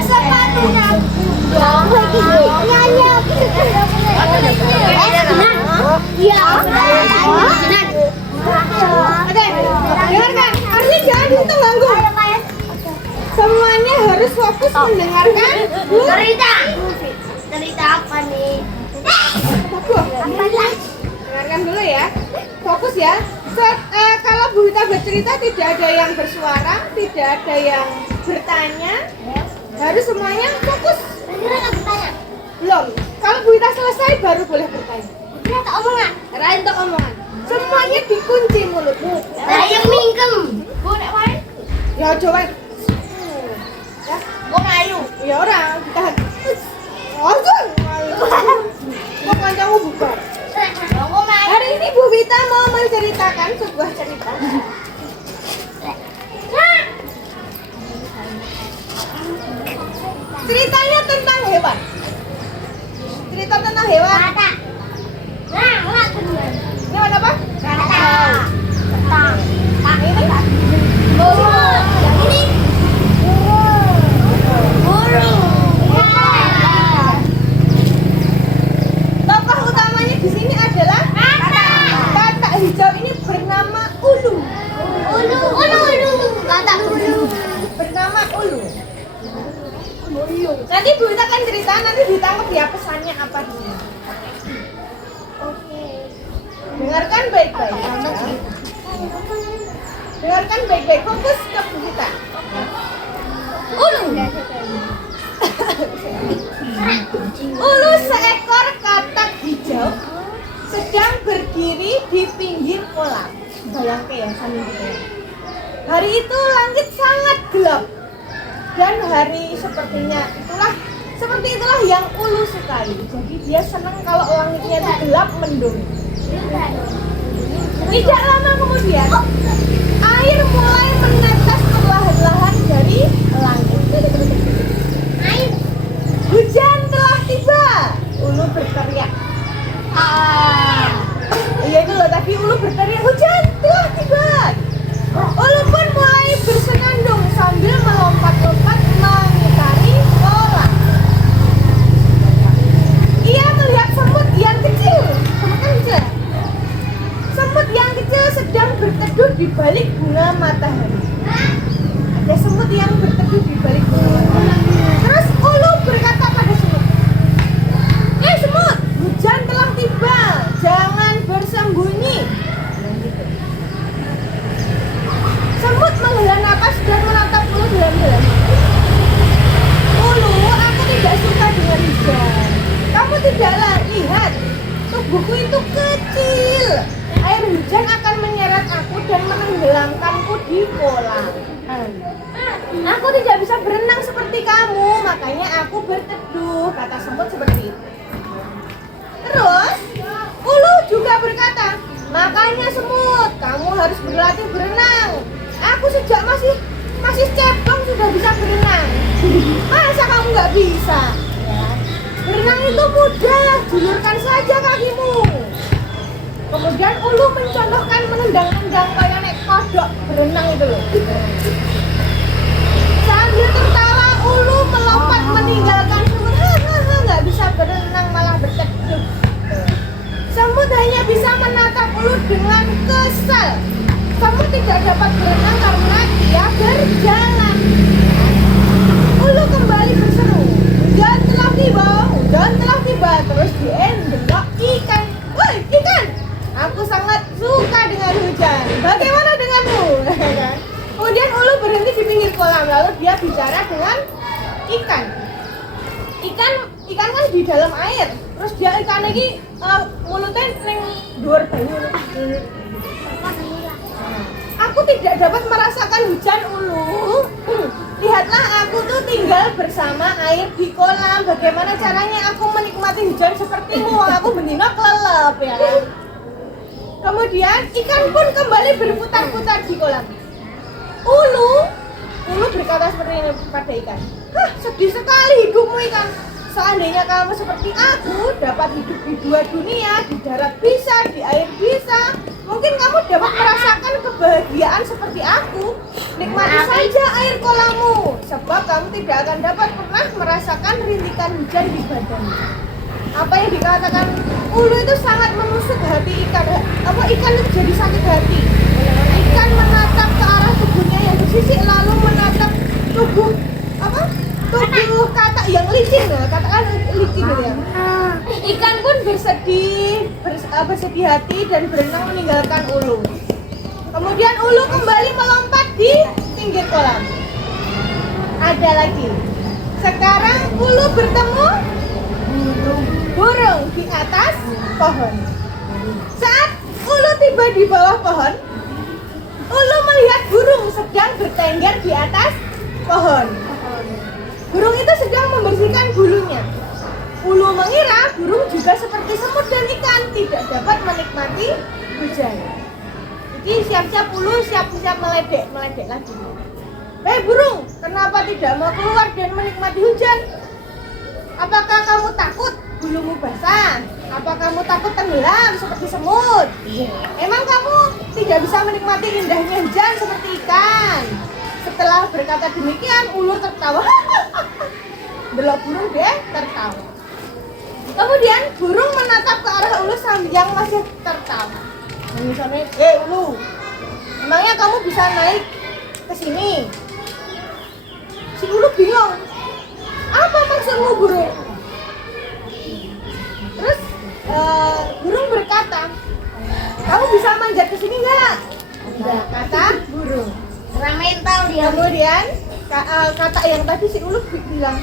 Sepatunya dong nyanyi iya oke dengarkan artinya jangan disitu ganggu semuanya harus fokus mendengarkan cerita apa nih dengarkan dulu ya fokus ya kalau Bu Wita bercerita tidak ada yang bersuara tidak ada yang bertanya harus semuanya fokus. Belum. Kalau Bu Wita selesai baru boleh bertanya. Untuk omongan. Untuk omongan. Semuanya dikunci mulutmu. Yang mingkem. Bu nek main? Ya coba. Ya. Gue ngayu. Ya orang ditahan. Langsung. Kok kancamu bubar. Hari ini Bu Wita mau menceritakan sebuah cerita. Ceritanya tentang hewan. Cerita tentang hewan. Kata. Hewan apa? Kata. Ini. Burung. Yang ini. Burung. Tokoh utamanya di sini adalah katak hijau ini bernama Ulu. Kata ulu. Bernama Ulu. Nanti Bu Wita akan cerita, nanti ditangkap ya pesannya apa dia. Oke. Dengarkan baik-baik. Dengarkan baik-baik, fokus ke Bu Wita. Ulu. Ulu seekor katak hijau sedang berdiri di pinggir kolam. Bayangke ya sambil gitu. Hari itu langit sangat gelap. Dan hari seperti itulah yang Ulu sukai. Jadi dia senang kalau langitnya itu gelap mendung. Tidak lama kemudian air mulai menetes perlahan-lahan dari langit. Hujan telah tiba. Ulu berteriak. Iya itu loh, tapi Ulu berteriak hujan telah tiba. Ulu pun mulai bersenandung sambil melompat-lompat mengitari kolam. Ia melihat semut yang kecil. Semut yang kecil sedang berteduh di balik bunga matahari. Ada semut yang berteduh di balik bunga matahari. Terus Ulu berkata pada semut, semut, hujan telah tiba, jangan bersembunyi. Semut menghela napas dan menatap Ulu dalam-dalam. Ulu, aku tidak suka dengan hujan. Kamu tidaklah lihat, tubuhku itu kecil. Air hujan akan menyeret aku dan menenggelamkanku di kolam. Aku tidak bisa berenang seperti kamu, makanya aku berteduh, kata semut seperti itu. Terus, Ulu juga berkata, makanya semut, kamu harus berlatih berenang. Aku sejak masih cebong sudah bisa berenang. Masa kamu nggak bisa? Berenang itu mudah, julurkan saja kakimu. Kemudian Ulu mencontohkan menendang-tendang kayak nek kodok berenang itu loh. Sambil tertawa Ulu melompat meninggalkan semut. Nggak bisa berenang malah berteduh. Semut hanya bisa menatap Ulu dengan kesal. Semut tidak dapat berenang karena dia berjalan. Ulu kembali berseru, hujan telah tiba, terus diendelok ikan. Woi ikan, aku sangat suka dengan hujan. Bagaimana denganmu? Kemudian Ulu berhenti di pinggir kolam, lalu dia bicara dengan ikan. Ikan kan di dalam air, terus dia ikan lagi mulutnya neng dhuwur banyu. Aku tidak dapat merasakan hujan Ulu. Lihatlah aku tuh tinggal bersama air di kolam. Bagaimana caranya aku menikmati hujan sepertimu? Aku bendino kelelep ya kan. Kemudian ikan pun kembali berputar-putar di kolam. Ulu berkata seperti ini pada ikan. Sedih sekali hidupmu ikan. seandainya kamu seperti aku dapat hidup di dua dunia, di darat bisa, di air bisa, mungkin kamu dapat merasakan kebahagiaan seperti aku. Nikmati saja air kolammu, sebab kamu tidak akan dapat pernah merasakan rintikan hujan di badanmu. Apa yang dikatakan Ulu itu sangat menusuk hati ikan. Ikan itu jadi sakit hati. Ikan menatap ke arah tubuhnya yang bersisik lalu menatap tubuh tubuh katak yang licin, katakan licin gitu ya. Ikan pun bersedih hati dan berenang meninggalkan Ulu. Kemudian Ulu kembali melompat di pinggir kolam. Ada lagi. Sekarang Ulu bertemu burung di atas pohon. Saat Ulu tiba di bawah pohon, Ulu melihat burung sedang bertengger di atas pohon. Burung itu sedang membersihkan bulunya. Ulu mengira burung juga seperti semut dan ikan tidak dapat menikmati hujan. Jadi siap-siap Ulu siap-siap meledek lagi. Burung, kenapa tidak mau keluar dan menikmati hujan? Apakah kamu takut bulumu basah? Apa kamu takut tenggelam seperti semut? Emang kamu tidak bisa menikmati indahnya hujan seperti ikan? Setelah berkata demikian, Ulu tertawa. Belok burung deh tertawa. Kemudian burung menatap ke arah Ulu yang masih tertawa. Misalnya, Ulu, emangnya kamu bisa naik ke sini? Si Ulu bingung. Apa maksudmu burung? Terus burung berkata, kamu bisa manjat ke sini nggak? Enggak, kata burung. Kurang mental dia. Kemudian kata yang tadi si Ulu bilang,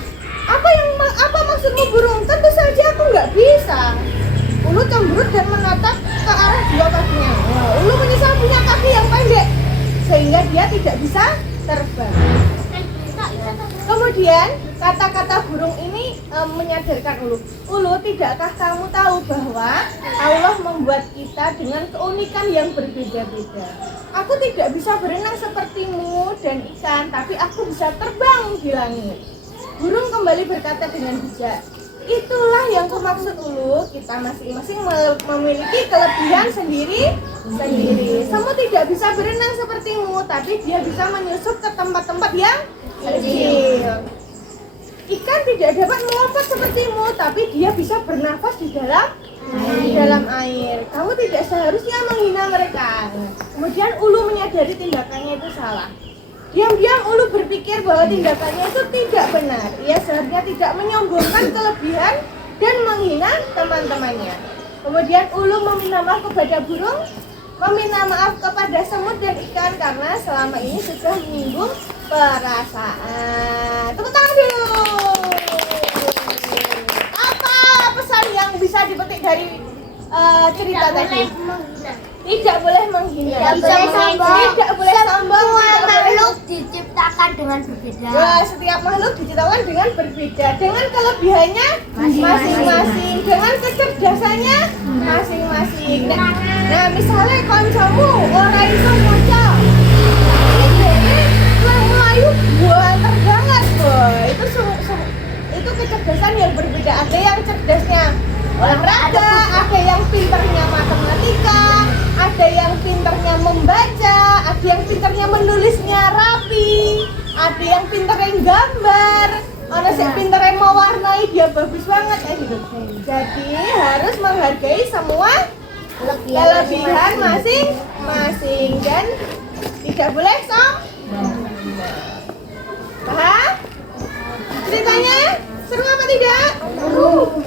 apa maksudmu burung? Tentu saja aku nggak bisa. Ulu cemberut dan menatap ke arah dua kakinya. Ulu menyesal punya kaki yang pendek sehingga dia tidak bisa terbang. Kemudian kata-kata burung ini menyadarkan Ulu. Ulu, tidakkah kamu tahu bahwa Allah membuat kita dengan keunikan yang berbeda-beda? Aku tidak bisa berenang sepertimu dan ikan, tapi aku bisa terbang di langit. Burung kembali berkata dengan bijak, itulah yang kumaksud Ulu, kita masing-masing memiliki kelebihan sendiri-sendiri. Semut tidak bisa berenang sepertimu, tapi dia bisa menyusup ke tempat-tempat yang kecil. Ikan tidak dapat melompat sepertimu, tapi dia bisa bernafas di dalam air. Kamu tidak seharusnya menghina mereka. Kemudian Ulu menyadari tindakannya itu salah. Diam-diam Ulu berpikir bahwa tindakannya itu tidak benar. Ia seharusnya tidak menyombongkan kelebihan dan menghina teman-temannya. Kemudian Ulu meminta maaf kepada burung, meminta maaf kepada semut dan ikan karena selama ini sudah menyinggung perasaan. Tepuk tangan dulu. Apa pesan yang bisa dipetik dari cerita tadi? Tidak boleh menghina. Tidak boleh sombong. Semua makhluk diciptakan dengan berbeda. Setiap makhluk diciptakan dengan berbeda, dengan kelebihannya masing-masing, dengan kecerdasannya masing-masing. Nah, misalnya kancamu ora iso maca, Melayu banter banget, boy. Itu kecerdasan yang berbeda. Ada yang cerdasnya olahraga, ada yang pinternya matematika, ada yang pinternya membaca, ada yang pinternya menulisnya rapi, ada yang pinternya gambar, ada yang pinternya mewarnai, dia bagus banget gitu. Jadi harus menghargai semua kelebihan masing-masing dan tidak boleh sombong. Paham? Ceritanya seru apa tidak?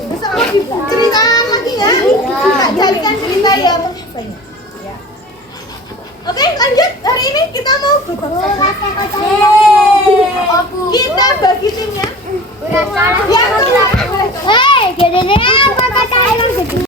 Bisa mau diceritakan lagi ya? Kita carikan cerita yang banyak. Ya. Oke, lanjut. Hari ini kita mau berbangsa.